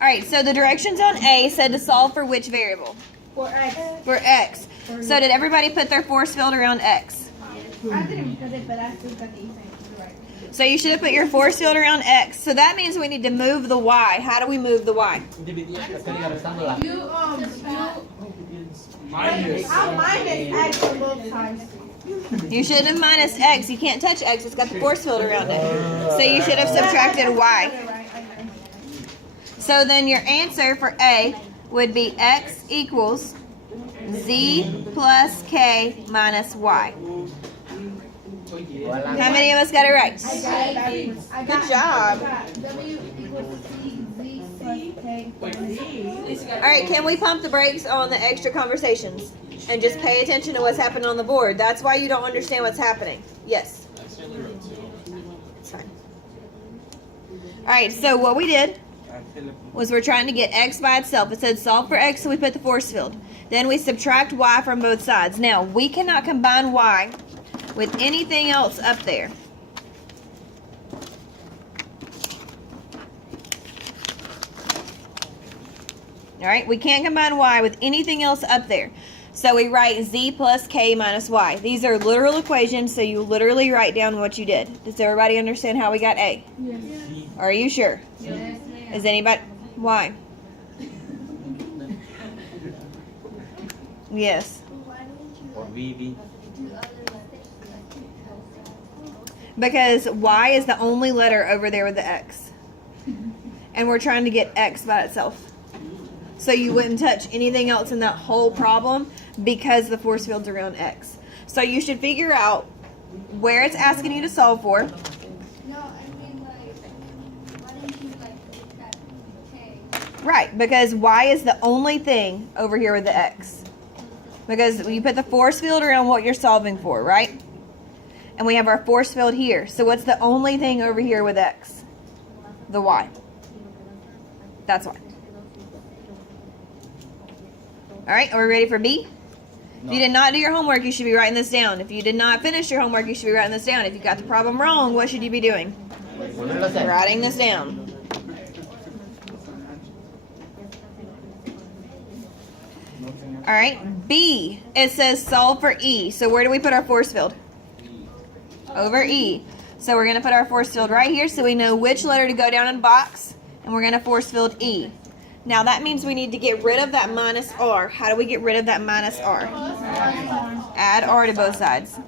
Alright, so the directions on A said to solve for which variable? For X. For X. So did everybody put their force field around X? I didn't put it, but I still got the same. You're right. So you should have put your force field around X. So that means we need to move the Y. How do we move the Y? I'll minus X on both sides. You should have minus X. You can't touch X. It's got the force field around it. So you should have subtracted Y. So then your answer for A would be X equals Z plus K minus Y. How many of us got it right? Good job. W equals C, Z plus K. Alright, can we pump the brakes on the extra conversations? And just pay attention to what's happening on the board. That's why you don't understand what's happening. Yes. It's fine. Alright, so what we did was we're trying to get X by itself. It said solve for X, so we put the force field. Then we subtract Y from both sides. Now, we cannot combine Y with anything else up there. Alright, we can't combine Y with anything else up there. So we write Z plus K minus Y. These are literal equations, so you literally write down what you did. Does everybody understand how we got A? Yes. Are you sure? Yes. Is anybody? Why? Yes. Because Y is the only letter over there with the X. And we're trying to get X by itself. So you wouldn't touch anything else in that whole problem because the force field's around X. So you should figure out where it's asking you to solve for. No, I mean why didn't you take that K? Right, because Y is the only thing over here with the X. Because you put the force field around what you're solving for, right? And we have our force field here. So what's the only thing over here with X? The Y. That's why. Alright, are we ready for B? If you did not do your homework, you should be writing this down. If you did not finish your homework, you should be writing this down. If you got the problem wrong, what should you be doing? Writing this down. Alright, B. It says solve for E. So where do we put our force field? Over E. So we're going to put our force field right here so we know which letter to go down in box. And we're going to force field E. Now that means we need to get rid of that minus R. How do we get rid of that minus R? Add R to both sides.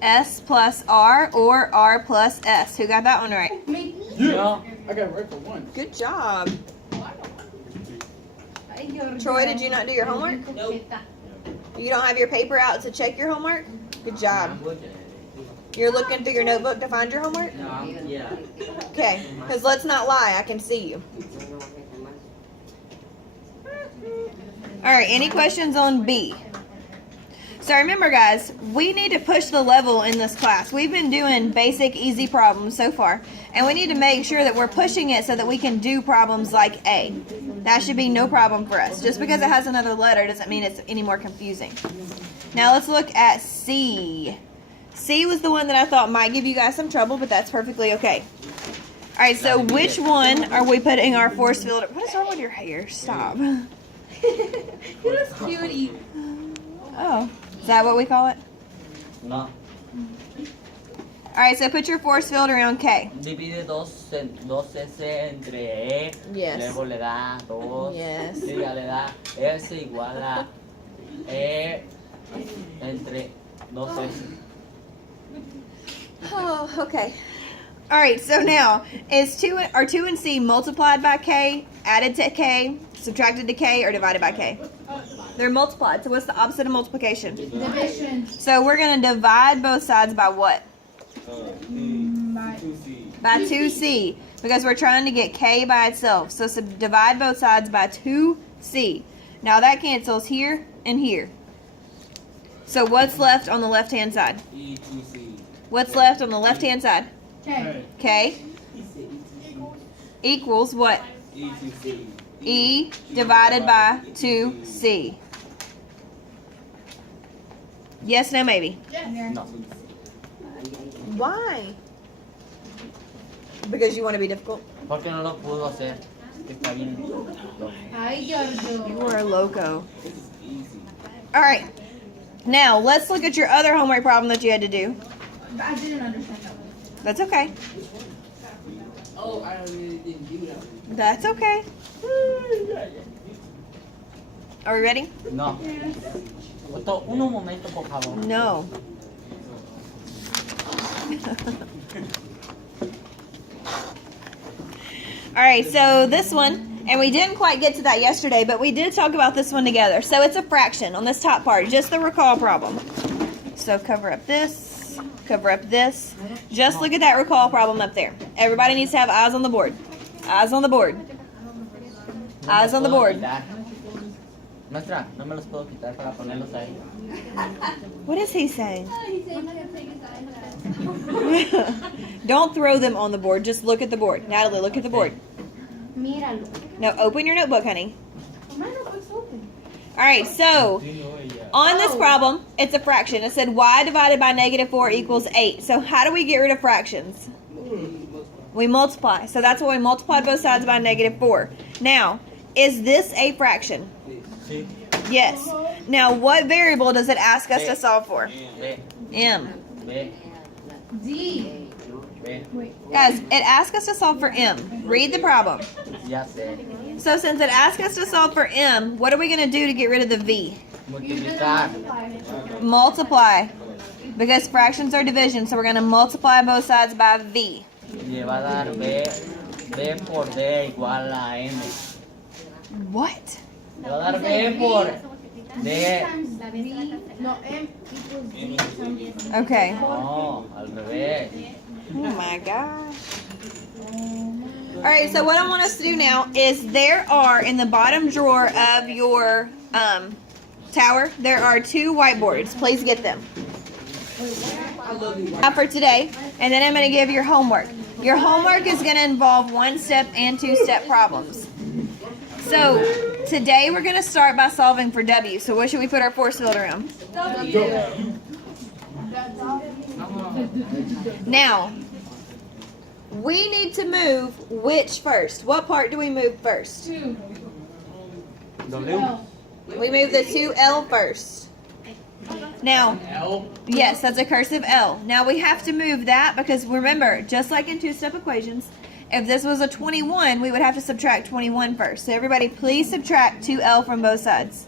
S plus R or R plus S. Who got that one right? Yeah, I got it right for once. Good job. Troy, did you not do your homework? Nope. You don't have your paper out to check your homework? Good job. You're looking through your notebook to find your homework? Yeah. Okay, because let's not lie, I can see you. Alright, any questions on B? So remember guys, we need to push the level in this class. We've been doing basic, easy problems so far. And we need to make sure that we're pushing it so that we can do problems like A. That should be no problem for us. Just because it has another letter doesn't mean it's any more confusing. Now let's look at C. C was the one that I thought might give you guys some trouble, but that's perfectly okay. Alright, so which one are we putting our force field? What is wrong with your hair? Stop. You look cutie. Oh, is that what we call it? No. Alright, so put your force field around K. Divide dos S entre E. Yes. Luego le da 2. Yes. Y ya le da S igual a E entre 2S. Oh, okay. Alright, so now, is 2 and C multiplied by K, added to K, subtracted to K, or divided by K? They're multiplied, so what's the opposite of multiplication? Division. So we're going to divide both sides by what? By 2C, because we're trying to get K by itself. So divide both sides by 2C. Now that cancels here and here. So what's left on the left-hand side? E2C. What's left on the left-hand side? K. K equals what? E2C. E divided by 2C. Yes, no, maybe. Yeah. No. Why? Because you want to be difficult? Porque no lo pudo hacer. Está bien loco. Ay, Giorgio. You are a loco. All right. Now, let's look at your other homework problem that you had to do. I didn't understand that one. That's okay. Oh, I really didn't do that. That's okay. Are we ready? No. Otto, un momento, por favor. No. All right, so this one, and we didn't quite get to that yesterday, but we did talk about this one together. So it's a fraction on this top part, just the recall problem. So cover up this, cover up this. Just look at that recall problem up there. Everybody needs to have eyes on the board. Eyes on the board. Eyes on the board. Maestra, no me los puedo quitar para ponerlos ahí. What is he saying? He said he can't take his eyes off. Don't throw them on the board. Just look at the board. Natalie, look at the board. Míralo. No, open your notebook, honey. My notebook's open. All right, so on this problem, it's a fraction. It said y divided by -4 equals 8. So how do we get rid of fractions? We multiply. So that's why we multiplied both sides by -4. Now, is this a fraction? Sí. Yes. Now, what variable does it ask us to solve for? B, M. B, D. B. Guys, it asks us to solve for M. Read the problem. Ya sé. So since it asks us to solve for M, what are we going to do to get rid of the V? Multiplicar. Multiply. Because fractions are division, so we're going to multiply both sides by V. Le va a dar B, B por D igual a M. What? Le va a dar B por D. Times V. No, M equals D times. Okay. No, al revés. Oh my gosh. Alright, so what I want us to do now is there are in the bottom drawer of your tower, there are 2 whiteboards. Please get them. For today, and then I'm going to give your homework. Your homework is going to involve 1-step and 2-step problems. So today we're going to start by solving for W. So what should we put our force field around? Now, we need to move which first? What part do we move first? W. We move the 2L first. Now, L. yes, that's a cursive L. Now we have to move that because remember, just like in 2-step equations, if this was a 21, we would have to subtract 21 first. So everybody, please subtract 2L from both sides.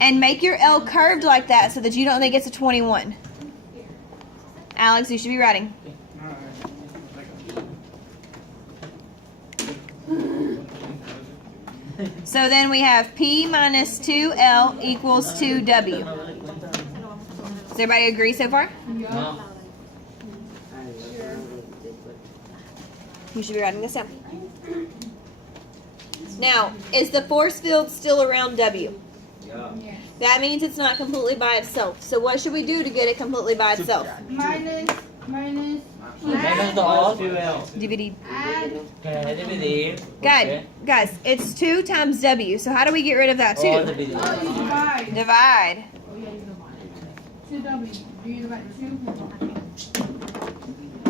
And make your L curved like that so that you don't think it's a 21. Alex, you should be writing. So then we have P minus 2L equals 2W. Does everybody agree so far? No. You should be writing this down. Now, is the force field still around W? That means it's not completely by itself. So what should we do to get it completely by itself? Minus. Menos 2. DVD. Add. Que dividir. Guys, it's 2 times W. So how do we get rid of that Oh, 2? dividir. Oh, you divide. Divide. 2W. Do you divide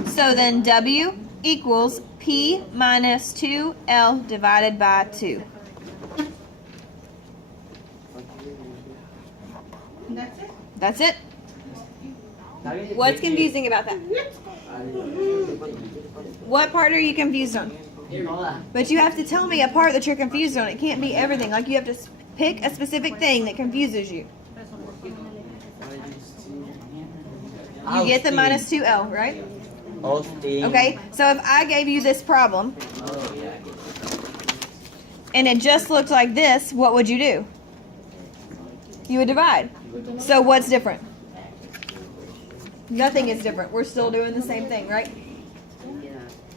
2? So then W equals P minus 2L divided by 2. And that's it? That's it. What's confusing about that? What part are you confused on? But you have to tell me a part that you're confused on. It can't be everything. Like you have to pick a specific thing that confuses you. You get the minus 2L, right? Okay, so if I gave you this problem and it just looked like this, what would you do? You would divide. So what's different? Nothing is different. We're still doing the same thing, right?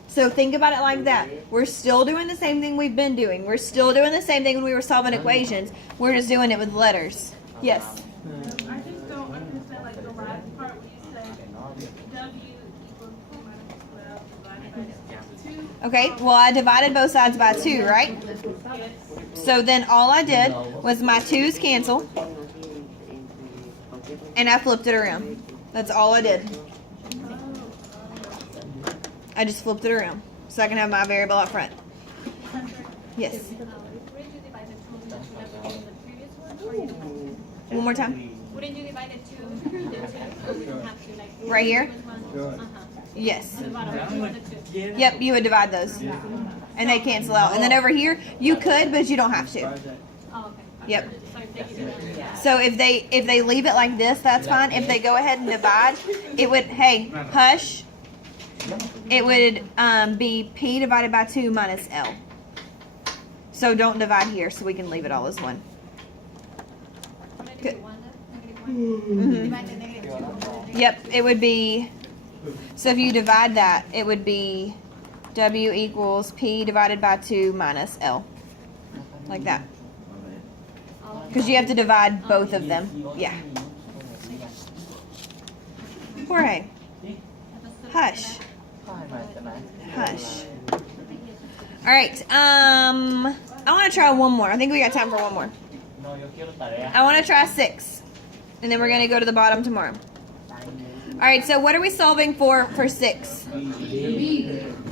So think about it like that. We're still doing the same thing we've been doing. We're still doing the same thing when we were solving equations. We're just doing it with letters. Yes? I just don't understand like the last part where you said W equals 12 divided by 2. Okay, well I divided both sides by 2, right? So then all I did was my 2's cancel and I flipped it around. That's all I did. I just flipped it around so I can have my variable up front. Yes. Wouldn't you divide the 2 that you never did in the previous one? Or you don't? One more time. Wouldn't you divide the 2 or we don't have to, like, Right here? Uh-huh. Yes. The bottom, 2 and the 2. Yep, you would divide those. And they cancel out. And then over here, you could, but you don't have to. Oh, okay. Yep. So if they give you that. So if they leave it like this, that's fine. If they go ahead and divide, it would, hey, hush. It would be P divided by 2 minus L. So don't divide here, so we can leave it all as 1. Good. Mhm. Divide the -2. Yep, it would be, so if you divide that, it would be W equals P divided by 2 minus L. Like that. Because you have to divide both of them. Yeah. Jorge. Hush. Hush. Alright, I want to try one more. I think we got time for one more. I want to try 6. And then we're going to go to the bottom tomorrow. Alright, so what are we solving for 6?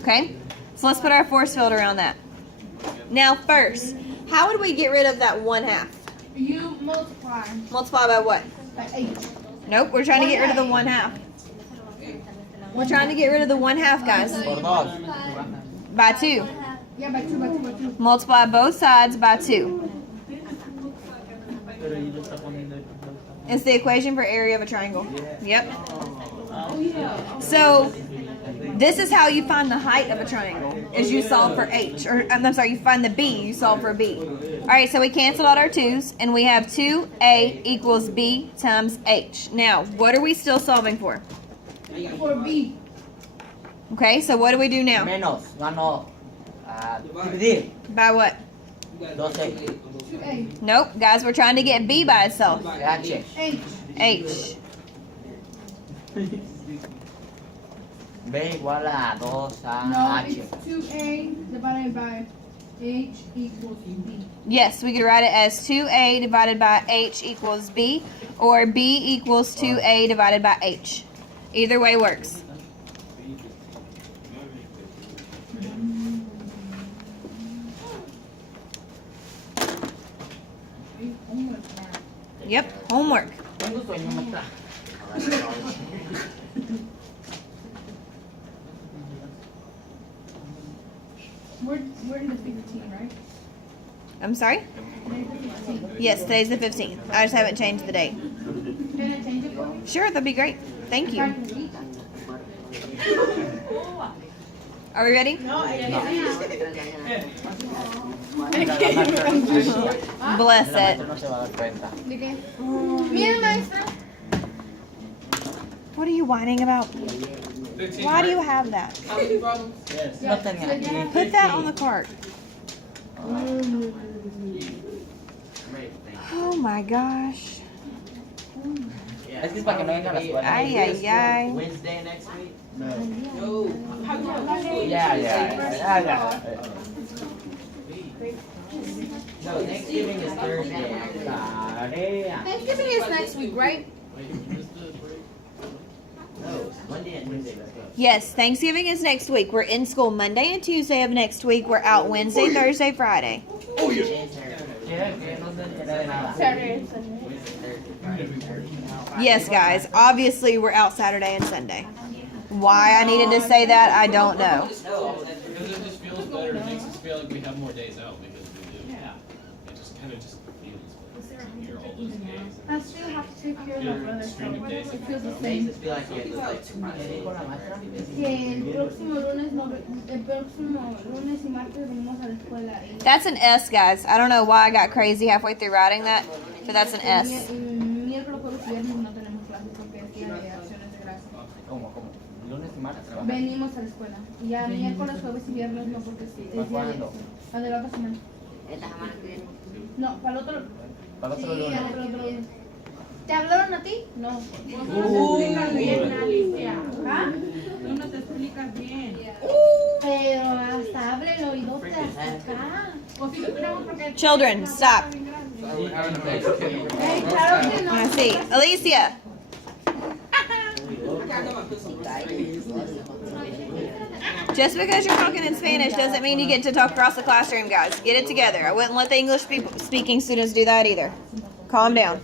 Okay, so let's put our force field around that. Now first, how would we get rid of that 1/2? You multiply Multiply by what? by 8. Nope, we're trying to get rid of the 1/2. We're trying to get rid of the 1/2, guys. By 2. Yeah, by 2, by 2, by 2. Multiply both sides by 2. It's the equation for area of a triangle. Yep. So this is how you find the height of a triangle, is you solve for h. Or I'm sorry, you find the b, you solve for b. Alright, so we canceled out our 2's, and we have 2a equals b times h. Now, what are we still solving for? For B. Okay, so what do we do now? Menos, gano. Dividir. By what? 12. 2A. Nope, guys, we're trying to get b by itself. H. H. H. B igual a 2 No, a H. it's 2A divided by H equals B. Yes, we could write it as 2a divided by h equals b, or b equals 2a divided by h. Either way works. Yep, homework. Tengo sueño, maestra. We're in the 15, right? I'm sorry? Today's the 15. Yes, today's the 15th. I just haven't changed the date. Can I change it for me? Sure, that'd be great. Thank If I you. can read. Are we ready? Bless La maestra it. no se va a dar cuenta. ¿De qué? Mira, maestra. What are you whining about? 15, Why do you right? have that? How many problems? No tenía aquí. Put that on the cart. Oh my gosh. Es que es para que no venga a la escuela. Ay, ay, ay. Wednesday next week? No. Yeah. No, Thanksgiving is Thursday. Tarea. Thanksgiving is next week, right? No, Monday and Tuesday, let's go. Yes, Thanksgiving is next week. We're in school Monday and Tuesday of next week. We're out Wednesday, Thursday, Friday. Quiere que no se entere de nada. Saturday. Yes, guys. Obviously, we're out Saturday and Sunday. Why I needed to say that, I don't know. Because it just feels better. It makes us feel like we have more days out because we do. Yeah. It just kind of just feels like here all those days. I still have to take care of my brother, so String of days. it feels the Makes same. us feel like we have those like 2 days. Que el próximo lunes y martes venimos a la escuela. Y That's an S, guys. I don't know why I got crazy halfway through writing that, but that's an S. miércoles, jueves y viernes no tenemos clases porque es día de acciones de gracias. ¿Cómo? Lunes y martes trabajar. Venimos a la escuela. Y ya miércoles, jueves y viernes no porque sí, es día de ¿Cuándo? ¿Cuándo la otra semana? Esta semana que viene. No, para el otro. Para Sí, otro lunes. al otro día. ¿Te hablaron a ti? No. ¿Ah? Tú no te explicas bien. Pero hasta abre el oídote hasta acá. O si lo tenemos porque... Children, stop. Claro que no. I see. Alicia. Just because you're talking in Spanish doesn't mean you get to talk across the classroom, guys. Get it together. I wouldn't let the English speaking students do that either. Calm down.